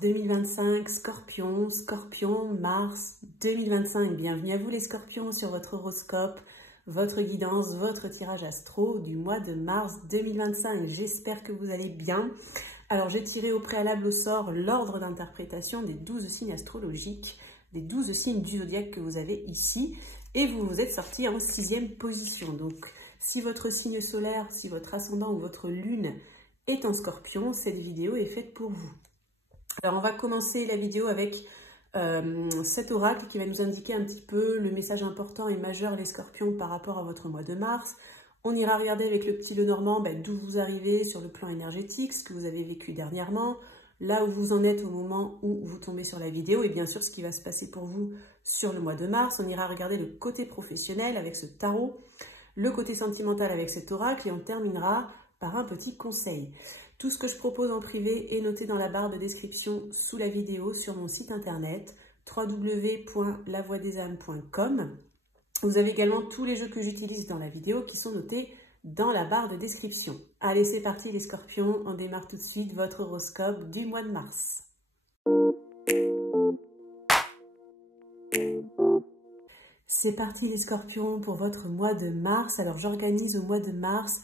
mars 2025, Scorpion, Scorpion, Mars 2025. Bienvenue à vous les Scorpions sur votre horoscope, votre guidance, votre tirage astro du mois de mars 2025. J'espère que vous allez bien. Alors j'ai tiré au préalable au sort l'ordre d'interprétation des 12 signes astrologiques, des 12 signes du zodiaque que vous avez ici. Et vous vous êtes sorti en 6e position. Donc si votre signe solaire, si votre ascendant ou votre lune est en Scorpion, cette vidéo est faite pour vous. Alors on va commencer la vidéo avec cet oracle qui va nous indiquer un petit peu le message important et majeur les Scorpions par rapport à votre mois de mars. On ira regarder avec le petit Lenormand d'où vous arrivez sur le plan énergétique, ce que vous avez vécu dernièrement, là où vous en êtes au moment où vous tombez sur la vidéo et bien sûr ce qui va se passer pour vous sur le mois de mars. On ira regarder le côté professionnel avec ce tarot, le côté sentimental avec cet oracle et on terminera par un petit conseil. Tout ce que je propose en privé est noté dans la barre de description sous la vidéo sur mon site internet www.lavoidesâmes.com. Vous avez également tous les jeux que j'utilise dans la vidéo qui sont notés dans la barre de description. Allez, c'est parti les Scorpions, on démarre tout de suite votre horoscope du mois de mars. C'est parti les Scorpions pour votre mois de mars. Alors j'organise au mois de mars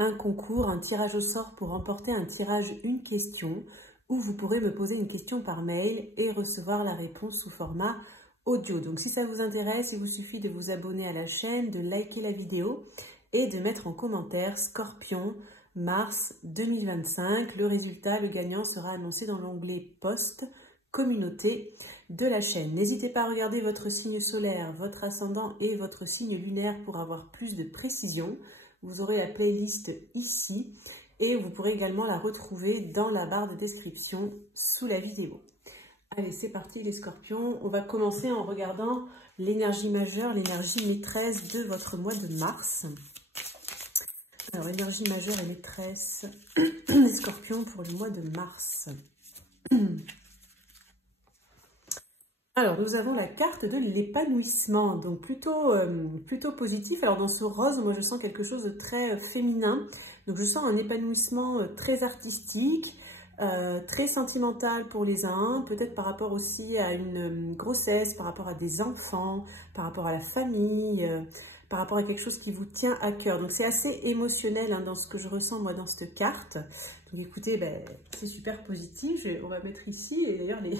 un concours, un tirage au sort pour remporter un tirage une question où vous pourrez me poser une question par mail et recevoir la réponse sous format audio. Donc si ça vous intéresse, il vous suffit de vous abonner à la chaîne, de liker la vidéo et de mettre en commentaire Scorpion mars 2025. Le résultat, le gagnant sera annoncé dans l'onglet post communauté de la chaîne. N'hésitez pas à regarder votre signe solaire, votre ascendant et votre signe lunaire pour avoir plus de précision. Vous aurez la playlist ici et vous pourrez également la retrouver dans la barre de description sous la vidéo. Allez, c'est parti les Scorpions. On va commencer en regardant l'énergie majeure, l'énergie maîtresse de votre mois de mars. Alors, énergie majeure et maîtresse des Scorpions pour le mois de mars. Alors, nous avons la carte de l'épanouissement, donc plutôt positif. Alors, dans ce rose, moi, je sens quelque chose de très féminin. Donc, je sens un épanouissement très artistique, très sentimental pour les uns, peut-être par rapport aussi à une grossesse, par rapport à des enfants, par rapport à la famille, par rapport à quelque chose qui vous tient à cœur. Donc, c'est assez émotionnel dans ce que je ressens, moi, dans cette carte. Donc, écoutez, c'est super positif. On va mettre ici, et d'ailleurs, les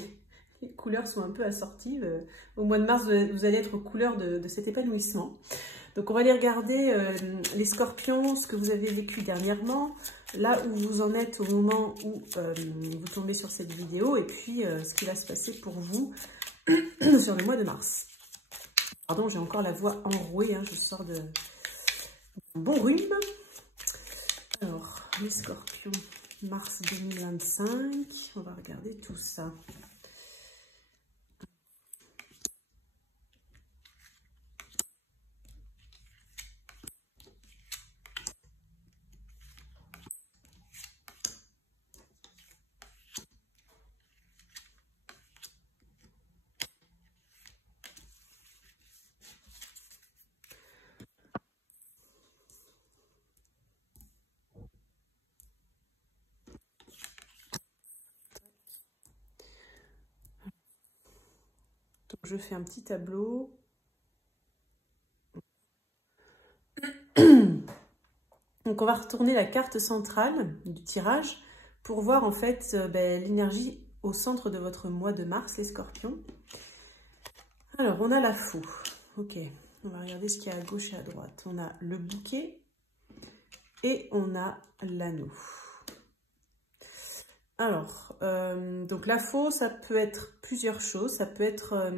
couleurs sont un peu assorties. Au mois de mars, vous allez être aux couleurs de cet épanouissement. Donc, on va aller regarder les Scorpions, ce que vous avez vécu dernièrement, là où vous en êtes au moment où vous tombez sur cette vidéo, et puis ce qui va se passer pour vous sur le mois de mars. Pardon, j'ai encore la voix enrouée, je sors de bon rhume. Alors, les Scorpions, mars 2025, on va regarder tout ça. Donc, je fais un petit tableau. Donc, on va retourner la carte centrale du tirage pour voir en fait l'énergie au centre de votre mois de mars, les Scorpions. Alors, on a la faux. Ok, on va regarder ce qu'il y a à gauche et à droite. On a le bouquet et on a l'anneau. Alors, donc la faux, ça peut être plusieurs choses. Ça peut être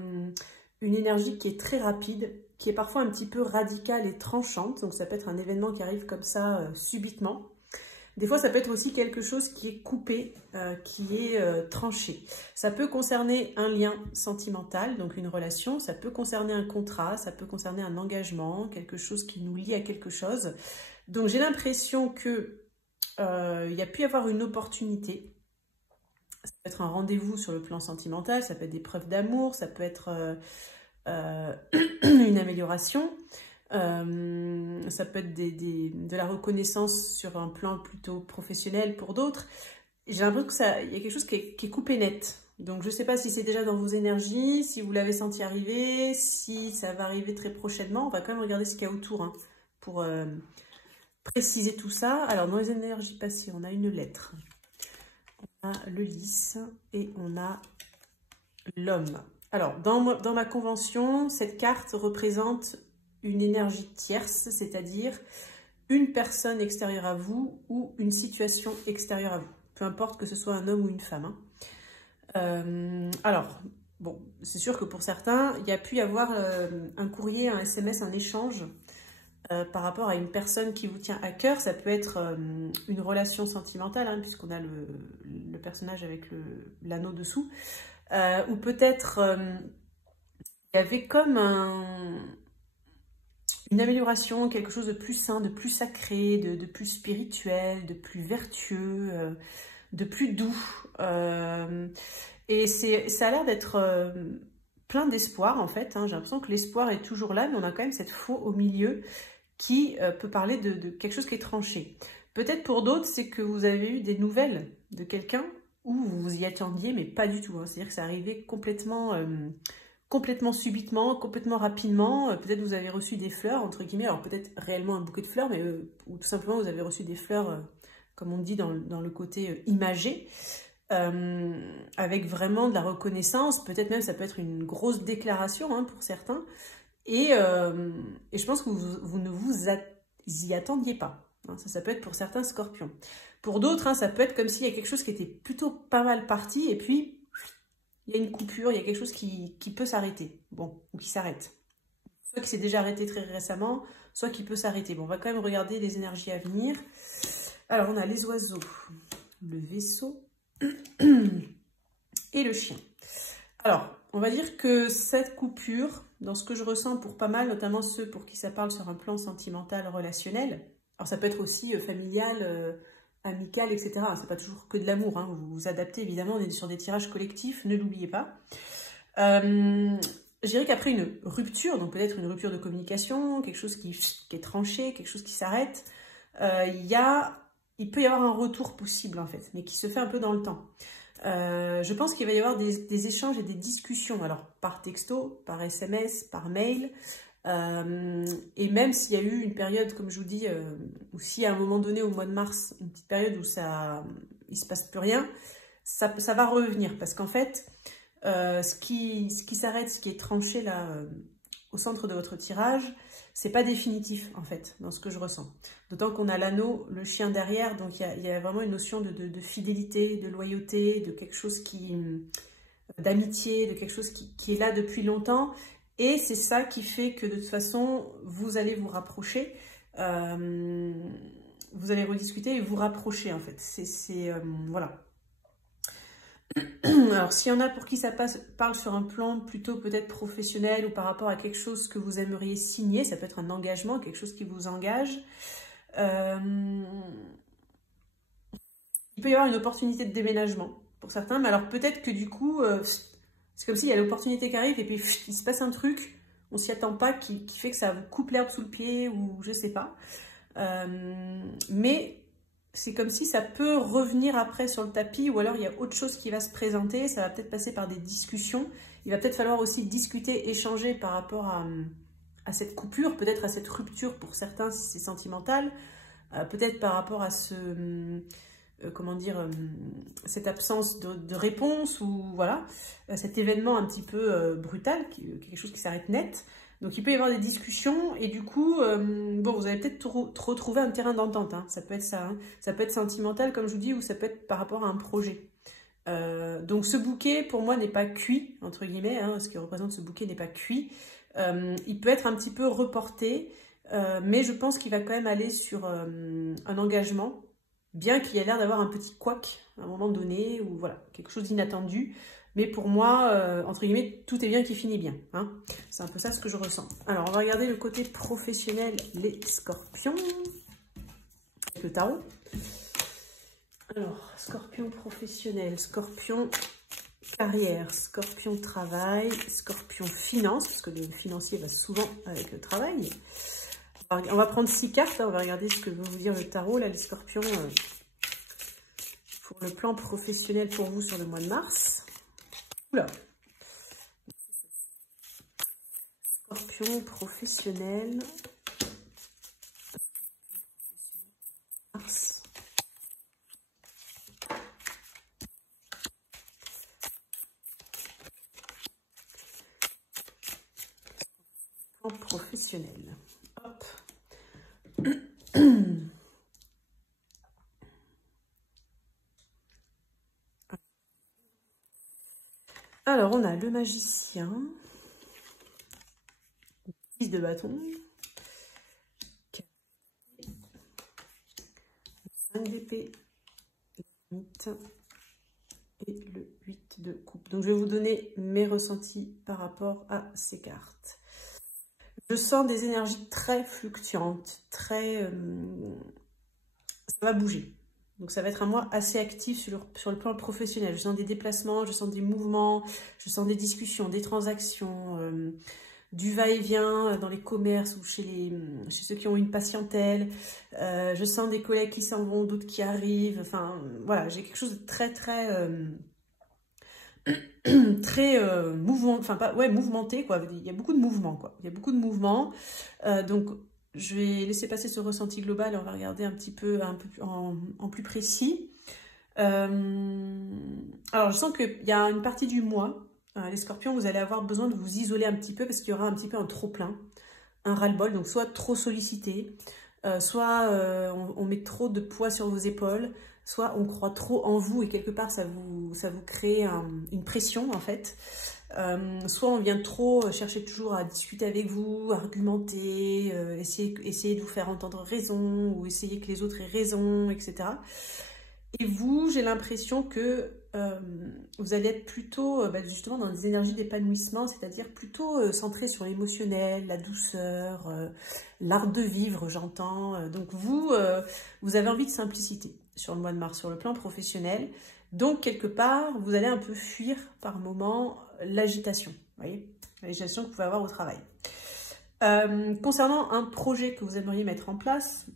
une énergie qui est très rapide, qui est parfois un petit peu radicale et tranchante. Donc, ça peut être un événement qui arrive comme ça subitement. Des fois, ça peut être aussi quelque chose qui est coupé, qui est tranché. Ça peut concerner un lien sentimental, donc une relation. Ça peut concerner un contrat, ça peut concerner un engagement, quelque chose qui nous lie à quelque chose. Donc, j'ai l'impression que il y a pu y avoir une opportunité. Ça peut être un rendez-vous sur le plan sentimental, ça peut être des preuves d'amour, ça peut être une amélioration, ça peut être de la reconnaissance sur un plan plutôt professionnel pour d'autres. j'ai l'impression que ça, il y a quelque chose qui est coupé net. Donc, je ne sais pas si c'est déjà dans vos énergies, si vous l'avez senti arriver, si ça va arriver très prochainement. On va quand même regarder ce qu'il y a autour hein, pour préciser tout ça. Alors, dans les énergies passées, on a une lettre. On a le lys et on a l'homme. Alors, dans ma convention, cette carte représente une énergie tierce, c'est-à-dire une personne extérieure à vous ou une situation extérieure à vous. Peu importe que ce soit un homme ou une femme. Hein. Alors, bon, c'est sûr que pour certains, il y a pu y avoir un courrier, un SMS, un échange par rapport à une personne qui vous tient à cœur. Ça peut être une relation sentimentale, hein, puisqu'on a le personnage avec l'anneau dessous. Ou peut-être il y avait comme une amélioration, quelque chose de plus sain, de plus sacré, de plus spirituel, de plus vertueux, de plus doux. Et ça a l'air d'être plein d'espoir en fait. Hein. J'ai l'impression que l'espoir est toujours là, mais on a quand même cette faux au milieu qui peut parler de quelque chose qui est tranché. Peut-être pour d'autres, c'est que vous avez eu des nouvelles de quelqu'un où vous vous y attendiez, mais pas du tout. Hein. C'est-à-dire que ça arrivait complètement subitement, complètement rapidement. Peut-être vous avez reçu des fleurs, entre guillemets. Alors peut-être réellement un bouquet de fleurs, mais ou tout simplement vous avez reçu des fleurs, comme on dit dans le côté imagé, avec vraiment de la reconnaissance. Peut-être même ça peut être une grosse déclaration hein, pour certains. Et je pense que vous ne vous y attendiez pas. Hein. Ça peut être pour certains scorpions. Pour d'autres, hein, ça peut être comme s'il y a quelque chose qui était plutôt pas mal parti et puis il y a une coupure, il y a quelque chose qui peut s'arrêter. Bon, ou qui s'arrête. Soit qui s'est déjà arrêté très récemment, soit qui peut s'arrêter. Bon, on va quand même regarder les énergies à venir. Alors, on a les oiseaux, le vaisseau et le chien. Alors, on va dire que cette coupure, dans ce que je ressens pour pas mal, notamment ceux pour qui ça parle sur un plan sentimental, relationnel, alors ça peut être aussi familial, amical, etc. C'est pas toujours que de l'amour, hein. Vous vous adaptez évidemment, on est sur des tirages collectifs, ne l'oubliez pas. Je dirais qu'après une rupture, donc peut-être une rupture de communication, quelque chose qui est tranché, quelque chose qui s'arrête, il peut y avoir un retour possible en fait, mais qui se fait un peu dans le temps. Je pense qu'il va y avoir des échanges et des discussions, alors par texto, par SMS, par mail, et même s'il y a eu une période, comme je vous dis, ou si à un moment donné au mois de mars, une petite période où il se passe plus rien, ça va revenir, parce qu'en fait, ce qui s'arrête, ce qui est tranché là, au centre de votre tirage, c'est pas définitif en fait, dans ce que je ressens. D'autant qu'on a l'anneau, le chien derrière, donc il y a vraiment une notion de fidélité, de loyauté, de quelque chose d'amitié, de quelque chose qui est là depuis longtemps. Et c'est ça qui fait que de toute façon, vous allez vous rapprocher, vous allez rediscuter et vous rapprocher en fait. Voilà. Alors, s'il y en a pour qui ça parle sur un plan plutôt peut-être professionnel ou par rapport à quelque chose que vous aimeriez signer, ça peut être un engagement, quelque chose qui vous engage. Il peut y avoir une opportunité de déménagement pour certains, mais alors peut-être que du coup, c'est comme s'il y a l'opportunité qui arrive et puis il se passe un truc, on s'y attend pas, qui fait que ça vous coupe l'herbe sous le pied ou je sais pas. Mais c'est comme si ça peut revenir après sur le tapis ou alors il y a autre chose qui va se présenter, ça va peut-être passer par des discussions. Il va peut-être falloir aussi discuter, échanger par rapport à cette coupure, peut-être à cette rupture pour certains si c'est sentimental, peut-être par rapport à comment dire, cette absence de réponse ou voilà, cet événement un petit peu brutal, quelque chose qui s'arrête net. Donc il peut y avoir des discussions et du coup, bon, vous allez peut-être retrouver un terrain d'entente, hein. Ça peut être ça, hein. Ça peut être sentimental comme je vous dis ou ça peut être par rapport à un projet. Donc ce bouquet pour moi n'est pas cuit, entre guillemets, hein, ce qui représente ce bouquet n'est pas cuit. Il peut être un petit peu reporté, mais je pense qu'il va quand même aller sur un engagement, bien qu'il y ait l'air d'avoir un petit couac à un moment donné, ou voilà, quelque chose d'inattendu. Mais pour moi, entre guillemets, tout est bien qui finit bien. Hein. C'est un peu ça ce que je ressens. Alors, on va regarder le côté professionnel, les scorpions, avec le tarot. Alors, scorpion professionnel, scorpion carrière, scorpion travail, scorpion finance, parce que le financier va souvent avec le travail. On va prendre 6 cartes, hein, on va regarder ce que veut vous dire le tarot. Là, les scorpions, il faut le plan professionnel pour vous sur le mois de mars. Oula. Scorpion professionnel. Mars. Plan professionnel. Hop. Alors, on a le magicien, 10 de bâton, 5 d'épée, 8 et le 8 de coupe. Donc, je vais vous donner mes ressentis par rapport à ces cartes. Je sens des énergies très fluctuantes, très... ça va bouger. Donc, ça va être un mois assez actif sur le plan professionnel. Je sens des déplacements, je sens des mouvements, je sens des discussions, des transactions, du va-et-vient dans les commerces ou chez ceux qui ont une patientèle. Je sens des collègues qui s'en vont, d'autres qui arrivent. Enfin, voilà, j'ai quelque chose de très, très... mouvementé, quoi. Il y a beaucoup de mouvements, quoi. Il y a beaucoup de mouvements. Donc, je vais laisser passer ce ressenti global et on va regarder un peu en plus précis. Alors, je sens qu'il y a une partie du mois, les scorpions, vous allez avoir besoin de vous isoler un petit peu parce qu'il y aura un petit peu un trop-plein, un ras-le-bol, donc soit trop sollicité, soit on met trop de poids sur vos épaules, soit on croit trop en vous et quelque part ça vous crée une pression en fait. Soit on vient trop chercher toujours à discuter avec vous, argumenter, essayer de vous faire entendre raison ou essayer que les autres aient raison, etc. Et vous, j'ai l'impression que vous allez être plutôt justement dans des énergies d'épanouissement, c'est-à-dire plutôt centré sur l'émotionnel, la douceur, l'art de vivre, j'entends. Donc vous avez envie de simplicité sur le mois de mars, sur le plan professionnel. Donc quelque part, vous allez un peu fuir par moment l'agitation, vous voyez, l'agitation que vous pouvez avoir au travail. Concernant un projet que vous aimeriez mettre en place,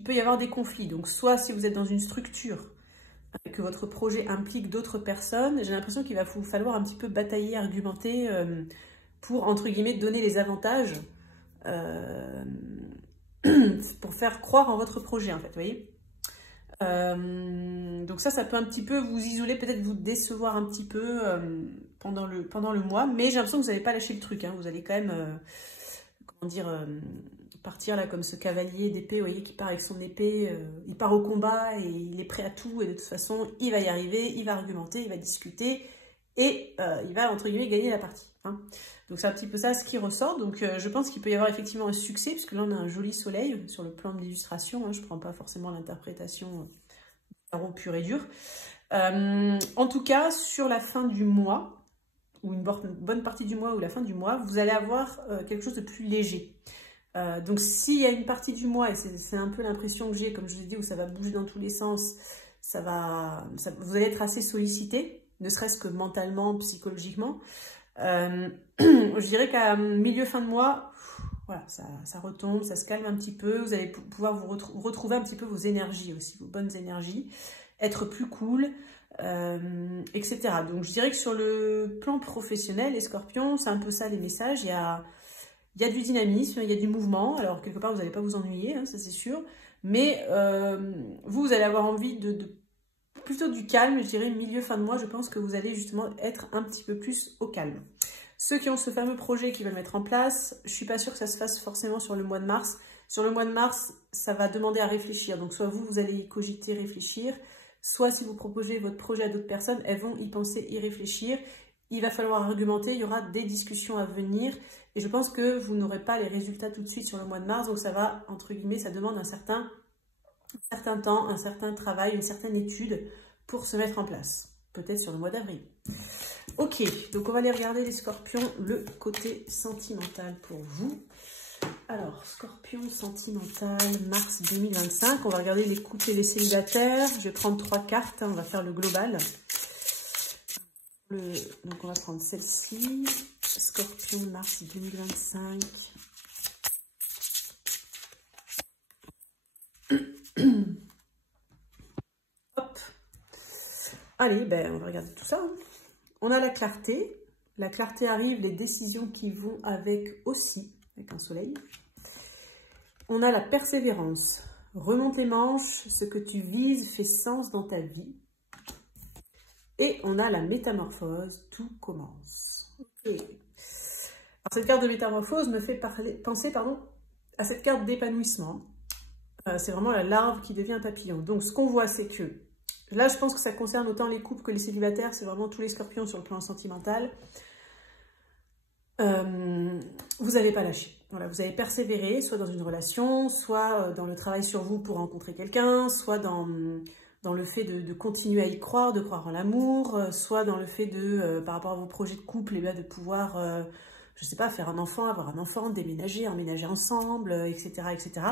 il peut y avoir des conflits. Donc, soit si vous êtes dans une structure, que votre projet implique d'autres personnes, j'ai l'impression qu'il va vous falloir un petit peu batailler, argumenter pour, entre guillemets, donner les avantages pour faire croire en votre projet, en fait, vous voyez. Donc ça peut un petit peu vous isoler, peut-être vous décevoir un petit peu pendant le mois, mais j'ai l'impression que vous n'allez pas lâcher le truc, hein. Vous allez quand même, comment dire... partir là comme ce cavalier d'épée, vous voyez, qui part avec son épée, il part au combat et il est prêt à tout et de toute façon il va y arriver, il va argumenter, il va discuter et il va entre guillemets gagner la partie, hein. Donc c'est un petit peu ça ce qui ressort, donc je pense qu'il peut y avoir effectivement un succès puisque là on a un joli soleil sur le plan de l'illustration, hein. Je ne prends pas forcément l'interprétation tarot pur et dur. En tout cas sur la fin du mois ou une bonne partie du mois ou la fin du mois, vous allez avoir quelque chose de plus léger. Donc s'il y a une partie du mois, et c'est un peu l'impression que j'ai, comme je vous ai dit, où ça va bouger dans tous les sens, vous allez être assez sollicité, ne serait-ce que mentalement, psychologiquement. Je dirais qu'à milieu fin de mois, voilà, ça retombe, ça se calme un petit peu, vous allez pouvoir vous retrouver un petit peu vos énergies aussi, vos bonnes énergies, être plus cool, etc. Donc je dirais que sur le plan professionnel, les scorpions, c'est un peu ça les messages, il y a du dynamisme, il y a du mouvement. Alors, quelque part, vous n'allez pas vous ennuyer, hein, ça c'est sûr. Mais vous allez avoir envie plutôt du calme, je dirais, milieu, fin de mois. Je pense que vous allez justement être un petit peu plus au calme. Ceux qui ont ce fameux projet qui veulent mettre en place, je ne suis pas sûre que ça se fasse forcément sur le mois de mars. Sur le mois de mars, ça va demander à réfléchir. Donc, soit vous allez y cogiter, réfléchir. Soit si vous proposez votre projet à d'autres personnes, elles vont y penser, y réfléchir. Il va falloir argumenter, il y aura des discussions à venir. Et je pense que vous n'aurez pas les résultats tout de suite sur le mois de mars. Donc ça va, entre guillemets, ça demande un certain temps, un certain travail, une certaine étude pour se mettre en place. Peut-être sur le mois d'avril. Ok, donc on va aller regarder les scorpions, le côté sentimental pour vous. Alors, scorpion sentimental, mars 2025. On va regarder les couples et les célibataires. Je vais prendre 3 cartes, hein, on va faire le global. Donc on va prendre celle-ci, Scorpion, mars 2025. Hop. Allez, ben, on va regarder tout ça. Hein. On a la clarté. La clarté arrive, les décisions qui vont avec aussi, avec un soleil. On a la persévérance. Remonte les manches, ce que tu vises fait sens dans ta vie. Et on a la métamorphose, tout commence. Okay. Alors, cette carte de métamorphose me fait penser à cette carte d'épanouissement. C'est vraiment la larve qui devient un papillon. Donc, ce qu'on voit, c'est que, là, je pense que ça concerne autant les couples que les célibataires, c'est vraiment tous les scorpions sur le plan sentimental. Vous n'avez pas lâché. Voilà, vous avez persévéré, soit dans une relation, soit dans le travail sur vous pour rencontrer quelqu'un, soit dans le fait de continuer à y croire, de croire en l'amour, soit dans le fait de, par rapport à vos projets de couple, et bien de pouvoir, je ne sais pas, faire un enfant, avoir un enfant, déménager, emménager ensemble, etc., etc.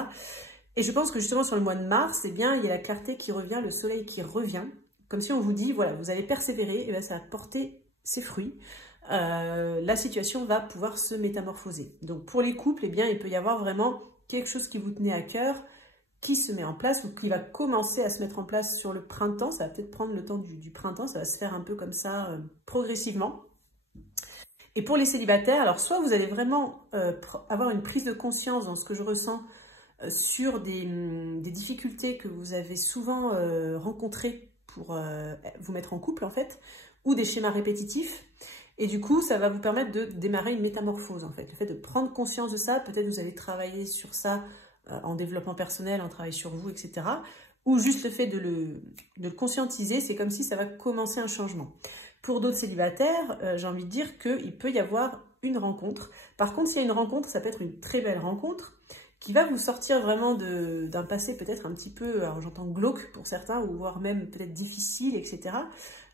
Et je pense que justement sur le mois de mars, eh bien, il y a la clarté qui revient, le soleil qui revient, comme si on vous dit, voilà, vous allez persévérer, et bien ça va porter ses fruits. La situation va pouvoir se métamorphoser. Donc pour les couples, eh bien, il peut y avoir vraiment quelque chose qui vous tenait à cœur, qui se met en place ou qui va commencer à se mettre en place sur le printemps. Ça va peut-être prendre le temps du printemps, ça va se faire un peu comme ça progressivement. Et pour les célibataires, alors soit vous allez vraiment avoir une prise de conscience dans ce que je ressens sur des difficultés que vous avez souvent rencontrées pour vous mettre en couple en fait, ou des schémas répétitifs. Et du coup, ça va vous permettre de démarrer une métamorphose en fait. Le fait de prendre conscience de ça, peut-être vous allez travailler sur ça en développement personnel, en travail sur vous, etc. Ou juste le fait de le conscientiser, c'est comme si ça va commencer un changement. Pour d'autres célibataires, j'ai envie de dire qu'il peut y avoir une rencontre. Par contre, s'il y a une rencontre, ça peut être une très belle rencontre qui va vous sortir vraiment d'un passé peut-être un petit peu, alors j'entends glauque pour certains, ou voire même peut-être difficile, etc.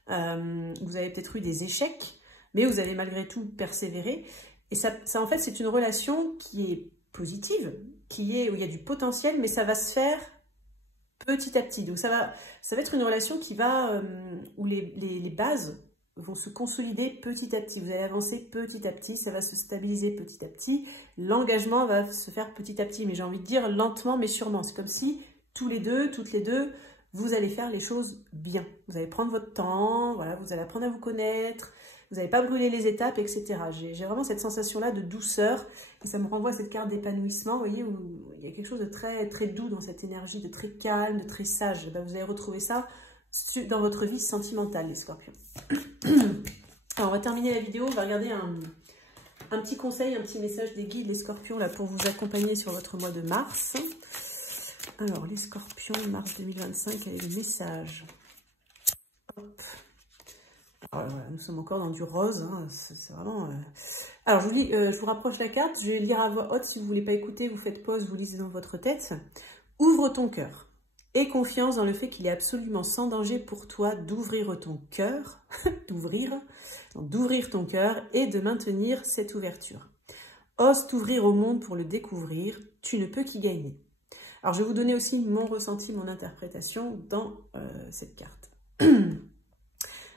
Vous avez peut-être eu des échecs, mais vous avez malgré tout persévéré. Et ça en fait, c'est une relation qui est positive, où il y a du potentiel, mais ça va se faire petit à petit. Donc ça va être une relation qui va, où les bases vont se consolider petit à petit. Vous allez avancer petit à petit, ça va se stabiliser petit à petit. L'engagement va se faire petit à petit, mais j'ai envie de dire lentement mais sûrement. C'est comme si tous les deux, toutes les deux, vous allez faire les choses bien. Vous allez prendre votre temps, voilà, vous allez apprendre à vous connaître, vous n'allez pas brûler les étapes, etc. J'ai vraiment cette sensation-là de douceur et ça me renvoie à cette carte d'épanouissement, vous voyez, où il y a quelque chose de très, très doux dans cette énergie, de très calme, de très sage. Ben, vous allez retrouver ça dans votre vie sentimentale, les scorpions. Alors, on va terminer la vidéo, on va regarder un petit conseil, un petit message des guides, les scorpions, là, pour vous accompagner sur votre mois de mars. Alors, les scorpions, mars 2025, quel est le message? Hop. Alors, voilà, nous sommes encore dans du rose, hein, c'est vraiment... Alors, je vous rapproche la carte, je vais lire à voix haute. Si vous ne voulez pas écouter, vous faites pause, vous lisez dans votre tête. Ouvre ton cœur. Aie confiance dans le fait qu'il est absolument sans danger pour toi d'ouvrir ton cœur, d'ouvrir ton cœur et de maintenir cette ouverture. Ose t'ouvrir au monde pour le découvrir, tu ne peux qu'y gagner. Alors, je vais vous donner aussi mon ressenti, mon interprétation dans cette carte.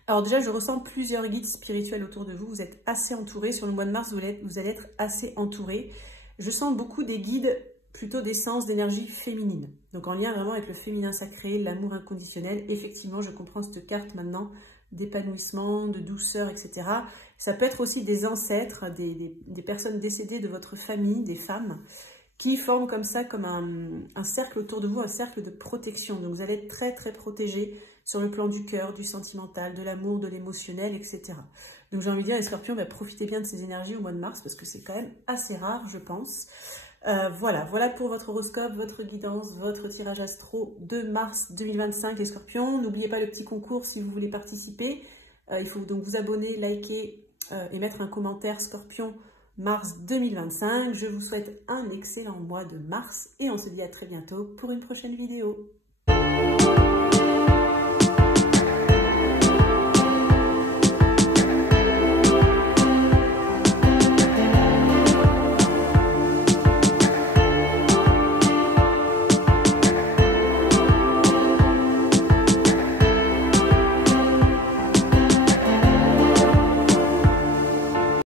Alors déjà, je ressens plusieurs guides spirituels autour de vous. Vous êtes assez entourés. Sur le mois de mars, vous allez être assez entourés. Je sens beaucoup des guides plutôt d'essence, d'énergie féminine. Donc en lien vraiment avec le féminin sacré, l'amour inconditionnel. Effectivement, je comprends cette carte maintenant d'épanouissement, de douceur, etc. Ça peut être aussi des ancêtres, des personnes décédées de votre famille, des femmes, qui forment comme ça, comme un cercle autour de vous, un cercle de protection. Donc vous allez être très très protégés sur le plan du cœur, du sentimental, de l'amour, de l'émotionnel, etc. Donc j'ai envie de dire, les scorpions, profitez bien de ces énergies au mois de mars, parce que c'est quand même assez rare, je pense. Voilà pour votre horoscope, votre guidance, votre tirage astro de mars 2025, les scorpions. N'oubliez pas le petit concours si vous voulez participer. Il faut donc vous abonner, liker et mettre un commentaire scorpion mars 2025. Je vous souhaite un excellent mois de mars et on se dit à très bientôt pour une prochaine vidéo.